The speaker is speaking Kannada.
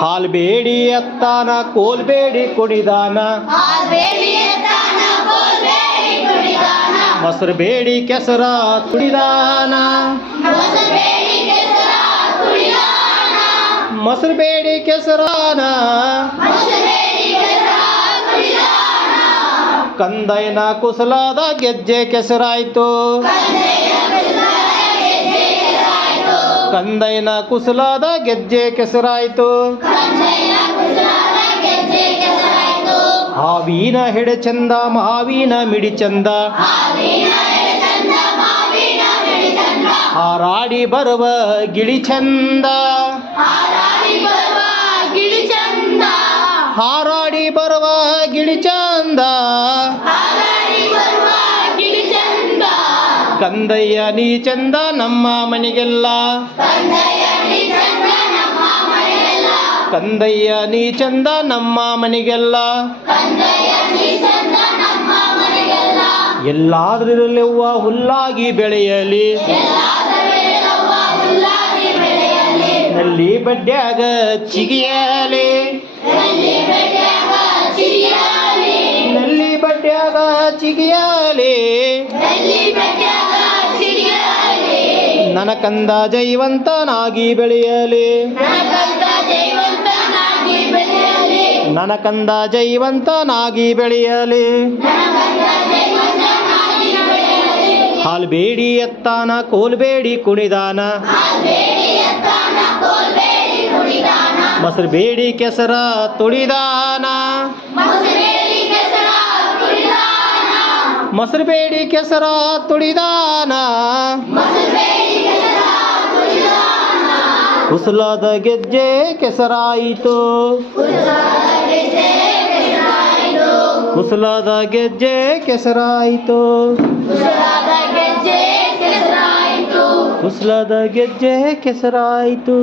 ಹಾಲ್ ಬೇಡಿ ಎತ್ತಾನ ಕೋಲ್ಬೇಡಿ ಕುಣಿದಾನ ಮೊಸರು ಬೇಡಿ ಕೆಸರ ತುಳಿದಾನ ಮೊಸರು ಬೇಡಿ ಕೆಸರಾನ ಕಂದಯ್ಯನ ಕುಸಲಾದ ಗೆಜ್ಜೆ ಕೆಸರಾಯ್ತು ಕಂದಯ್ಯನ ಕುಸಲಾದ ಗೆಜ್ಜೆ ಕೆಸರಾಯ್ತು ಹಾವಿನ ಹೆಡೆ ಚಂದ ಮಾವಿನ ಮಿಡಿ ಚಂದ ಹಾರಾಡಿ ಬರುವ ಗಿಳಿ ಚಂದ ಹಾರಾಡಿ ಬರುವ ಗಿಳಿ ಚಂದ ಕಂದಯ್ಯ ನೀ ಚಂದ ನಮ್ಮ ಮನೆಗೆಲ್ಲ ಕಂದಯ್ಯ ನೀ ಚಂದ ನಮ್ಮ ಮನೆಗೆಲ್ಲ ಎಲ್ಲಾದ್ರಲ್ಲಿರುವ ಹುಲ್ಲಾಗಿ ಬೆಳೆಯಲಿ ನಲ್ಲಿ ಬಡ್ಡ್ಯಾಗ ಚಿಗಿಯಲಿ ನಲ್ಲಿ ಬಡ್ಡ್ಯಾಗ ಚಿಗಿಯಲಿ ನನ್ನ ಕಂದ ಜೈವಂತನಾಗಿ ಬೆಳೆಯಲಿ ನನ್ನ ಕಂದ ಜೈವಂತನಾಗಿ ಬೆಳೆಯಲಿ ಹಾಲ್ ಬೇಡಿ ಎತ್ತಾನ ಕೋಲ್ಬೇಡಿ ಕುಣಿದಾನ ಮೊಸರು ಬೇಡಿ ಕೆಸರ ತುಳಿದಾನ ಮೊಸರು ಬೇಡಿ ಕೆಸರ ತುಳಿದಾನ ಕುಸಲಾದ ಗೆಜ್ಜೆ ಕೆಸರಾಯಿತು ಕುಸಲಾದ ಗೆಜ್ಜೆ ಕೆಸರಾಯಿತು ಕುಸಲಾದ ಗೆಜ್ಜೆ ಕೆಸರಾಯಿತು